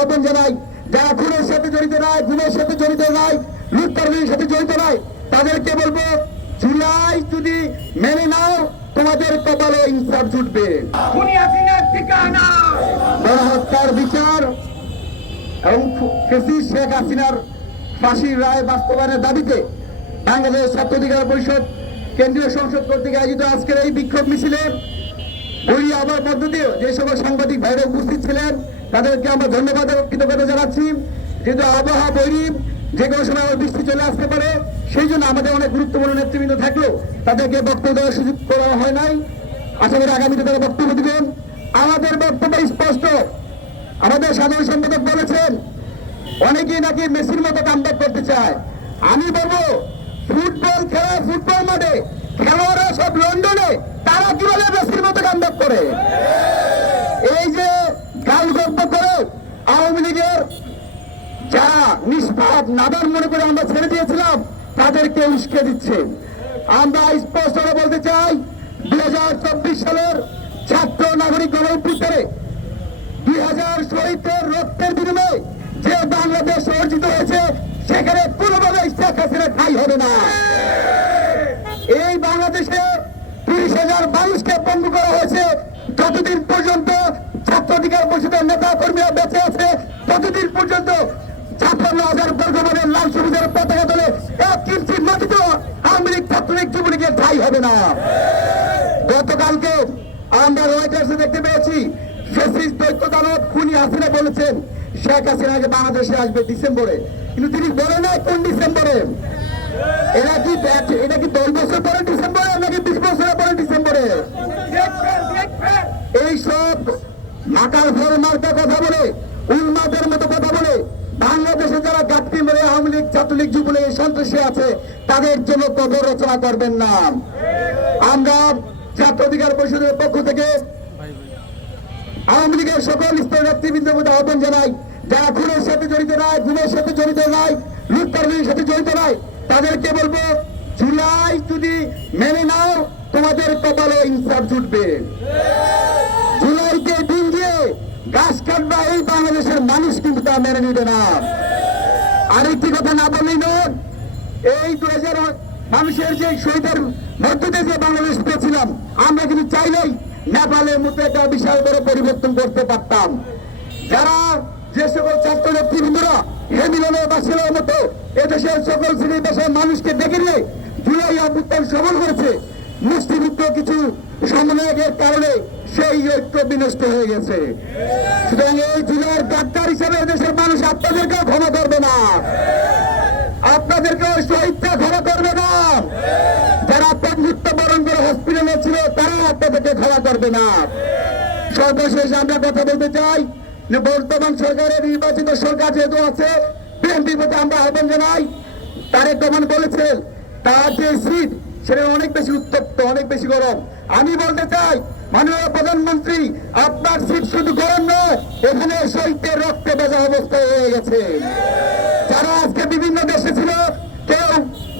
আহ্বান জানাই, যারা খুনের সাথে জড়িত নয়, গুমের সাথে জড়িত নয়, লুটপাটের সাথে জড়িত নয়, তাদেরকে বলবো জুলাই যদি মেনে নাও তোমাদের কপালে ইনসাফ জুটবে। গণহত্যার বিচার এবং ফ্যাসিস্ট শেখ হাসিনার ফাঁসির রায় বাস্তবায়নের দাবিতে বাংলাদেশ ছাত্র অধিকার পরিষদ কেন্দ্রীয় সংসদ কর্তৃক আয়োজিত আজকের এই বিক্ষোভ মিছিলে বই আমার মধ্য দিয়ে যে সকল সাংবাদিক ভাইরা উপস্থিত ছিলেন তাদেরকে আমরা ধন্যবাদ এবং কৃতজ্ঞতা জানাচ্ছি। যেহেতু আবহাওয়া বৈরী, যে কোনো সময় আবার বৃষ্টি চলে আসতে পারে, সেই জন্য আমাদের অনেক গুরুত্বপূর্ণ নেতৃবৃন্দ থাকলেও তাদেরকে বক্তব্য দেওয়ার সুযোগ করা হয় নাই। আশা করি আগামীতে তারা বক্তব্য দিবেন। আমাদের বক্তব্য স্পষ্ট। আমাদের সাধারণ সম্পাদক বলেছেন অনেকেই নাকি মেসির মতো কামব্যাক করতে চায়। আমি বলবো ফুটবল খেলা ফুটবল মাঠে, খেলোয়াড়রা সব লন্ডনে, তারা কিভাবে মেসির মতো কামব্যাক করে? এই যে গাল গল্প করে আওয়ামী লীগের যারা নিষ্পাপ নাদান মনে করে আমরা ছেড়ে দিয়েছিলাম তাদেরকে উস্কে দিচ্ছে। আমরা স্পষ্ট বলতে চাই 2024 সালের ছাত্র নাগরিক গণঅভ্যুত্থানে 2000 শহীদের রক্তের বিনিময়ে যে বাংলাদেশ অর্জিত হয়েছে সেখানে কোনোভাবে শেখ হাসিনা ঠাঁই হবে না। এই বাংলাদেশে 30,000 মানুষকে পঙ্গু করা হয়েছে। যতদিন পর্যন্ত ছাত্র অধিকার পরিষদের নেতা কর্মীরা বেঁচে আছে ততদিন পর্যন্ত 56,000 বর্গমানের লাল সবুজের পতাকা তোলে 1 ইঞ্চি মাটিতে আওয়ামী লীগ ছাত্রলীগ যুবলীগের ঠাঁই হবে না। গতকালকে আমরা রয়টার্সে দেখতে পেয়েছি ফ্যাসিস্ট দৈত্য দানব খুনি হাসিনা বলেছেন শেখ হাসিনা আগে বাংলাদেশে আসবে ডিসেম্বরে, কিন্তু তিনি বলে নাই কোন ডিসেম্বরে। এটা কি 10 বছর পরে ডিসেম্বরে নাকি 20 বছর পরে ডিসেম্বরে? এইসব মাকার ভর মার্কা কথা বলে, উন্মাদের মতো কথা বলে বাংলাদেশে যারা গাঁটটি মেরে আওয়ামী লীগ ছাত্রলীগ যুবলীগ সন্ত্রাসী আছে তাদের জন্য কবর রচনা করবেন না। আমরা ছাত্র অধিকার পরিষদের পক্ষ থেকে আওয়ামী লীগের সকল স্তরের নেতৃবৃন্দের মধ্যে আহ্বান জানাই, যারা খুনের সাথে জড়িত নয়, গুমের সাথে জড়িত নয়, লুটপাটের সাথে জড়িত নয়, তাদেরকে বলবো জুলাই যদি মেনে নাও তোমাদের কপালে ইনসাফ জুটবে। জুলাইকে দিন দিয়ে গাছ কাটবা এই বাংলাদেশের মানুষ কিন্তু তা মেনে নিবে না। আরেকটি কথা না বললেই নয়, এই 2000 মানুষের যে শহীদের মধ্যে যে বাংলাদেশ পেয়েছিলাম আমরা কিন্তু চাইলেই নেপালের মতো একটা বিশাল বড় পরিবর্তন করতে পারতাম। যারা যে সকল ছাত্র নেতৃবৃন্দরা হেমিলনে বাসের মতো এদেশের সকল শ্রেণী দেশের মানুষকে ডেকে নিয়ে জুলাই অভ্যুত্থান সফল করেছে, মুষ্টিযুক্ত কিছু সমন্বয়ের কারণে সেই ঐক্য বিনষ্ট হয়ে গেছে। সুতরাং এই জুলাইয়ের ডাক্তার হিসেবে দেশের মানুষ আপনাদেরকেও ক্ষমা করবে না, আপনাদেরকেও শহীদটা ক্ষমা করবে না। যারা আপনার মৃত্যুবরণ করে হসপিটালে ছিল তারা আপনাদেরকে ক্ষমা করবে না। সর্বশেষ আমরা কথা বলতে চাই, বর্তমান সরকারের নির্বাচিত সরকার যেহেতু আছে, বিএনপির প্রতি আমরা আহ্বান জানাই। তারেক রহমান বলেছেন তার যে সিট সেটা অনেক বেশি উত্তপ্ত, অনেক বেশি গরম। আমি বলতে চাই মাননীয় প্রধানমন্ত্রী, আপনার সিট শুধু গরম নয়, এখানে শহীদদের রক্তে ভেজা অবস্থায় হয়ে গেছে। যারা আজকে বিভিন্ন দেশে ছিল, কেউ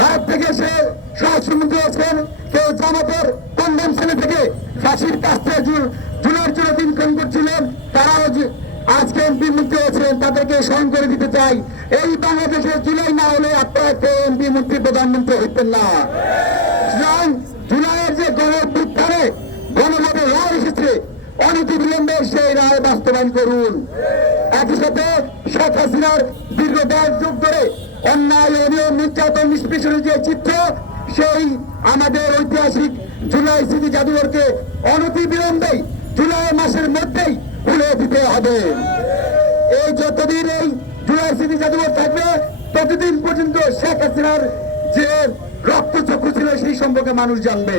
ভারত থেকে এসে স্বরাষ্ট্রমন্ত্রী আছেন, কেউ জামাতের কনভেনশনে থেকে ফাঁসির কাছে জুলাইয়ের জন্য দিনক্ষণ করছিলেন, তারাও আজকে এমপি মন্ত্রী আছেন, তাদেরকে স্মরণ করে দিতে চাই। এই বাংলাদেশের জুলাই না হলে আপনারা কেউ এমপি মন্ত্রী প্রধানমন্ত্রী হইতেন না। জুলাইয়ের যে গণঅভ্যুত্থানে গণভোটে রায় এসেছে, অনতিবিলম্বে সেই রায় বাস্তবায়ন করুন। একই সাথে শেখ হাসিনার দীর্ঘ 10 যুগ ধরে অন্যায় অনিয়ম নির্যাতন নিষ্পেষণের যে চিত্র, সেই আমাদের ঐতিহাসিক জুলাই স্মৃতি জাদুঘরকে অনতিবিলম্বে জুলাই মাসের মধ্যেই খুলে দিতে হবে। এই যতদিন এই জুলাই স্মৃতি জাদুঘর থাকবে ততদিন পর্যন্ত শেখ হাসিনার যে রক্তচক্র ছিল সেই সম্পর্কে মানুষ জানবে।